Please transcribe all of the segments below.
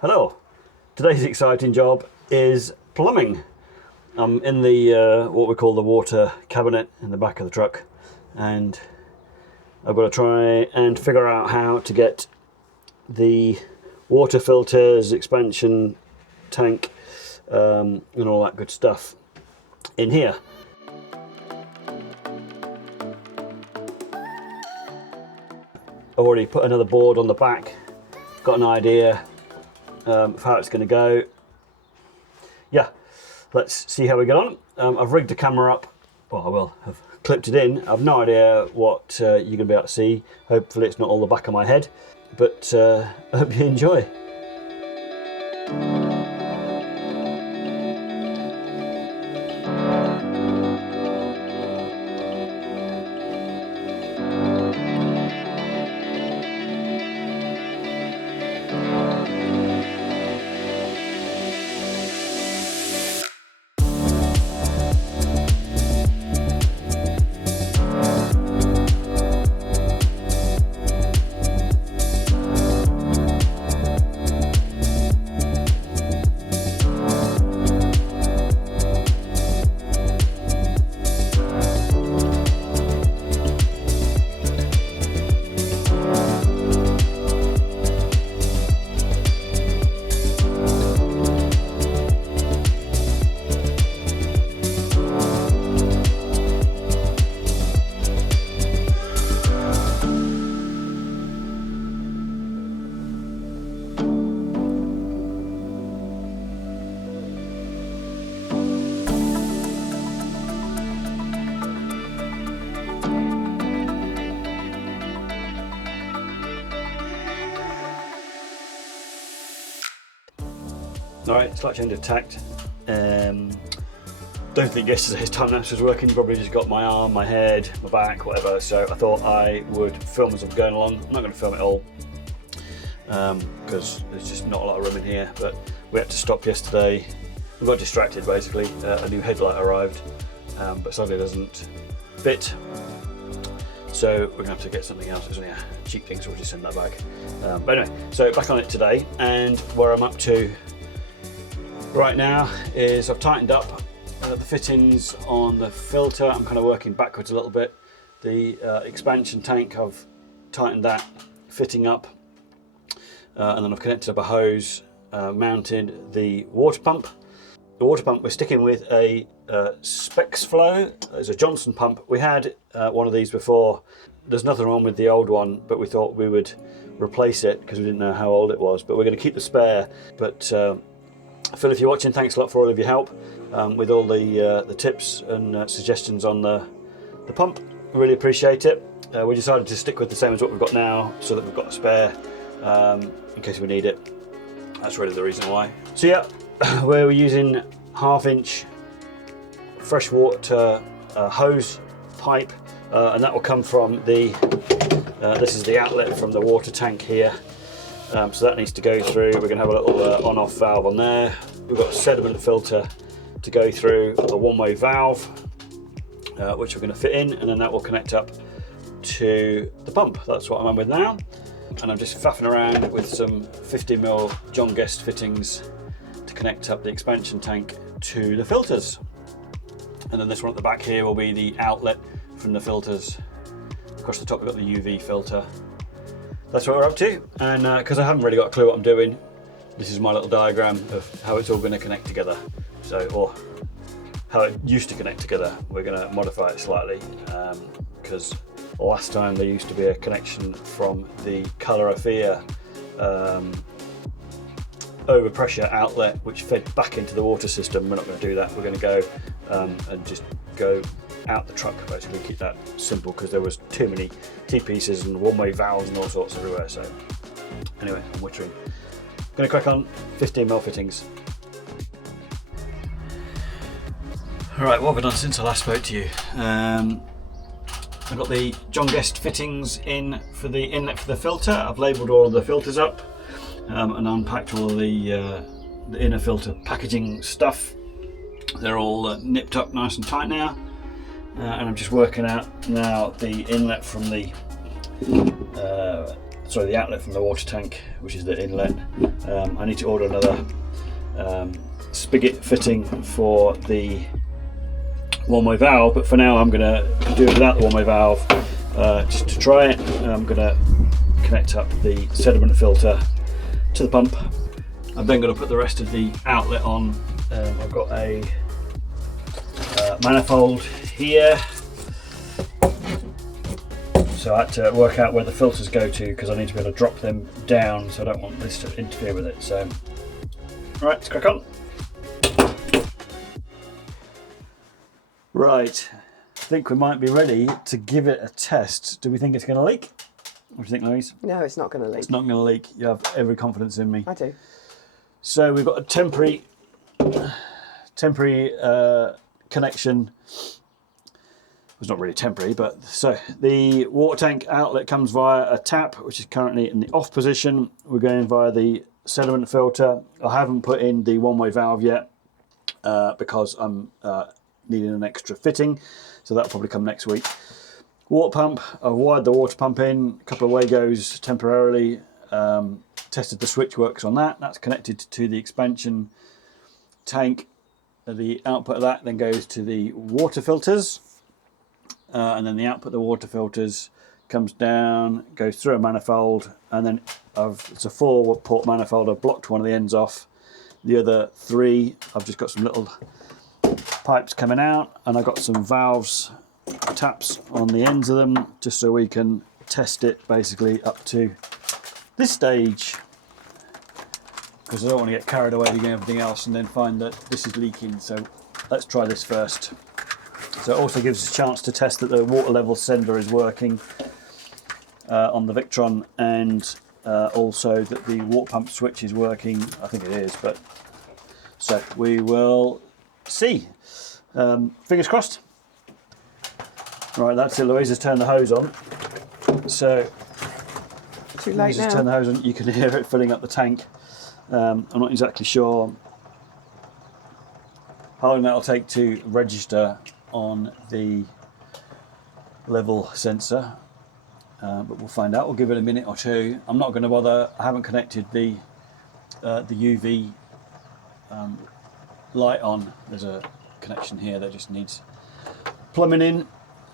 Hello, today's exciting job is plumbing. I'm in the what we call the water cabinet in the back of the truck, and I've got to try and figure out how to get the water filters, expansion tank, and all that good stuff in here. I've already put another board on the back, got an idea of how it's going to go. Yeah, let's see how we get on. I've rigged the camera up. Well, I will have clipped it in. I've no idea what you're going to be able to see. Hopefully it's not all the back of my head, but I hope you enjoy. Alright, slight change of tact. Don't think yesterday's time lapse was working. Probably just got my arm, my head, my back, whatever. So I thought I would film as I'm going along. I'm not going to film it all because there's just not a lot of room in here. But we had to stop yesterday. We got distracted basically. A new headlight arrived, but sadly it doesn't fit. So we're going to have to get something else. It's only a cheap thing, so we'll just send that back. But anyway, so back on it today, and where I'm up to right now is I've tightened up the fittings on the filter. I'm kind of working backwards a little bit. The expansion tank, I've tightened that fitting up, and then I've connected up a hose, mounted the water pump. The water pump, we're sticking with a Specs Flow. It's a Johnson pump. We had one of these before. There's nothing wrong with the old one, but we thought we would replace it because we didn't know how old it was. But we're going to keep the spare. But Phil, if you're watching, thanks a lot for all of your help with all the tips and suggestions on the pump. I really appreciate it. We decided to stick with the same as what we've got now, so that we've got a spare in case we need it. That's really the reason why. So yeah, we're using 1/2 inch freshwater hose pipe, and that will come from the, this is the outlet from the water tank here. So that needs to go through. We're going to have a little on-off valve on there. We've got a sediment filter to go through, a one-way valve, which we're going to fit in, and then that will connect up to the pump. That's what I'm on with now. And I'm just faffing around with some 50mm John Guest fittings to connect up the expansion tank to the filters. And then this one at the back here will be the outlet from the filters. Across the top we've got the UV filter. That's what we're up to, and because I haven't really got a clue what I'm doing, this is my little diagram of how it's all going to connect together. So, or how it used to connect together. We're going to modify it slightly because last time there used to be a connection from the Calorifier overpressure outlet which fed back into the water system. We're not going to do that. We're going to go and just go out the truck, basically keep that simple because there was too many T-pieces and one-way valves and all sorts everywhere. So anyway, I'm wittering. Going to crack on 15mm fittings. Alright, what have I done since I last spoke to you? I've got the John Guest fittings in for the inlet for the filter. I've labelled all of the filters up and unpacked all the inner filter packaging stuff. They're all nipped up nice and tight now. And I'm just working out now the inlet from the sorry, the outlet from the water tank, which is the inlet. I need to order another spigot fitting for the one-way valve, but for now I'm going to do it without the one-way valve just to try it. I'm going to connect up the sediment filter to the pump. I'm then going to put the rest of the outlet on. I've got a manifold here, so I had to work out where the filters go to because I need to be able to drop them down, so I don't want this to interfere with it. So, right, let's crack on. Right, I think we might be ready to give it a test. Do we think it's going to leak? What do you think, Louise? No, it's not going to leak. It's not going to leak. You have every confidence in me. I do. So we've got a temporary connection. It's not really temporary, but so the water tank outlet comes via a tap, which is currently in the off position. We're going via the sediment filter. I haven't put in the one-way valve yet because I'm needing an extra fitting, so that'll probably come next week. Water pump, I've wired the water pump in, a couple of Wagos temporarily, tested the switch works on that. That's connected to the expansion tank. The output of that then goes to the water filters, and then the output of the water filters comes down, goes through a manifold, and then it's a 4-port manifold. I've blocked one of the ends off. The other 3, I've just got some little pipes coming out, and I've got some valves, taps on the ends of them, just so we can test it basically up to this stage, because I don't want to get carried away doing everything else and then find that this is leaking. So let's try this first. So it also gives us a chance to test that the water level sender is working on the Victron, and also that the water pump switch is working. I think it is, but so we will see. Fingers crossed. Right, that's it. Louise has turned the hose on. So too late now. Turn the hose on. You can hear it filling up the tank. I'm not exactly sure how long that'll take to register on the level sensor, but we'll find out. We'll give it a minute or two. I'm not going to bother. I haven't connected the UV light on. There's a connection here that just needs plumbing in.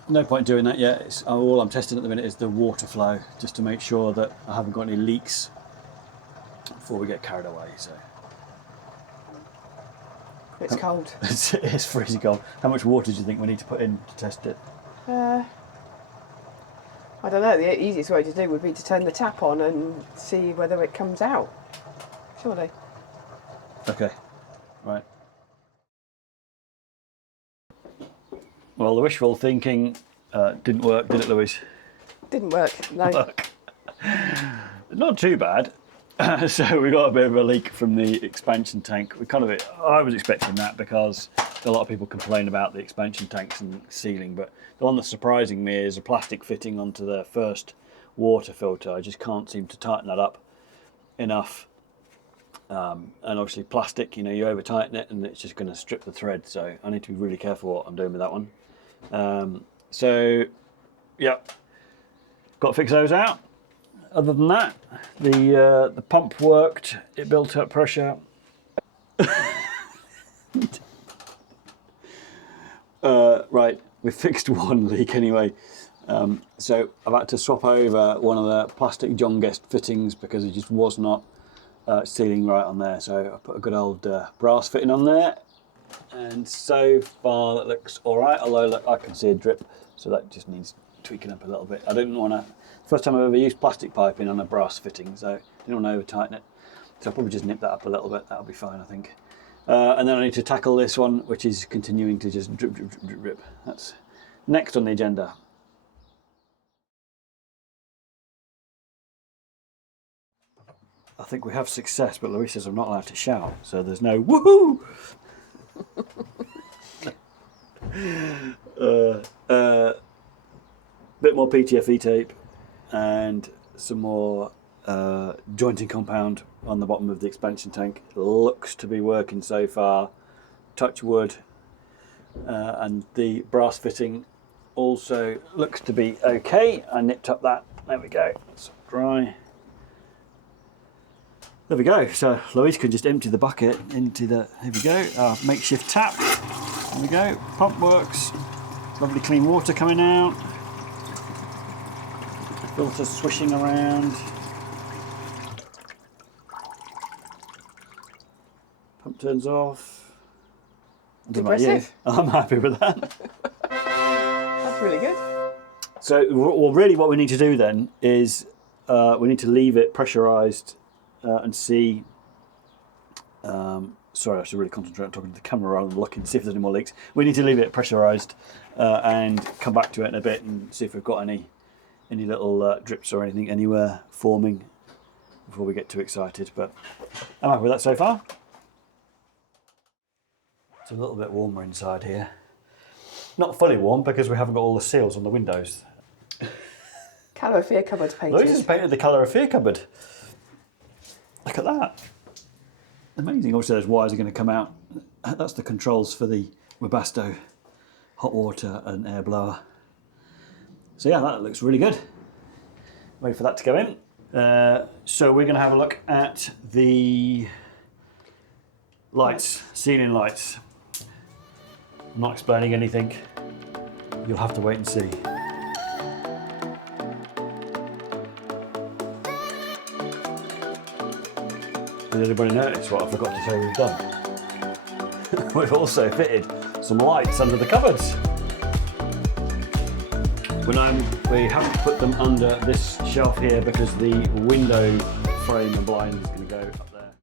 No point doing that yet. All I'm testing at the minute is the water flow, just to make sure that I haven't got any leaks before we get carried away. So it's cold. It's freezing cold. How much water do you think we need to put in to test it? I don't know. The easiest way to do would be to turn the tap on and see whether it comes out. Surely. Okay. Right. Well, the wishful thinking didn't work, did it, Louise? Didn't work, no. Not too bad. So we got a bit of a leak from the expansion tank. I was expecting that because a lot of people complain about the expansion tanks and sealing, but the one that's surprising me is a plastic fitting onto the first water filter. I just can't seem to tighten that up enough. And obviously plastic, you over tighten it and it's just going to strip the thread, so I need to be really careful what I'm doing with that one. So yeah, got to fix those out. Other than that, the pump worked. It built up pressure. Right, we fixed one leak anyway. So I've had to swap over one of the plastic John Guest fittings because it just was not sealing right on there. So I put a good old brass fitting on there, and so far that looks all right. Although look, I can see a drip, so that just needs tweaking up a little bit. I didn't want to. First time I've ever used plastic piping on a brass fitting, so I didn't want to over tighten it. So I'll probably just nip that up a little bit. That'll be fine, I think. And then I need to tackle this one, which is continuing to just drip, drip, drip, drip, drip. That's next on the agenda. I think we have success, but Louise says I'm not allowed to shout, so there's no woohoo! Bit more PTFE tape and some more jointing compound on the bottom of the expansion tank. It looks to be working so far. Touch wood. And the brass fitting also looks to be okay. I nipped up that. There we go. It's dry. There we go. So Louise can just empty the bucket into the, here we go, our makeshift tap. There we go, pump works. Lovely clean water coming out. Filter swishing around. Pump turns off. I don't know about you. Impressive. I'm happy with that. That's really good. So, well, really what we need to do then is we need to leave it pressurised and see. Sorry, I should really concentrate on talking to the camera rather than looking to see if there's any more leaks. We need to leave it pressurised and come back to it in a bit and see if we've got any little drips or anything anywhere forming before we get too excited. But I'm happy with that so far. It's a little bit warmer inside here. Not fully warm because we haven't got all the seals on the windows. Calorifier cupboard painted. Louise has painted the Calorifier cupboard. Look at that. Amazing. Obviously those wires are going to come out. That's the controls for the Webasto hot water and air blower. So yeah, that looks really good. Wait for that to go in. So we're going to have a look at the lights, ceiling lights. I'm not explaining anything. You'll have to wait and see. Did anybody notice what I forgot to say we've done? We've also fitted some lights under the cupboards. We have to put them under this shelf here because the window frame and blind is going to go up there.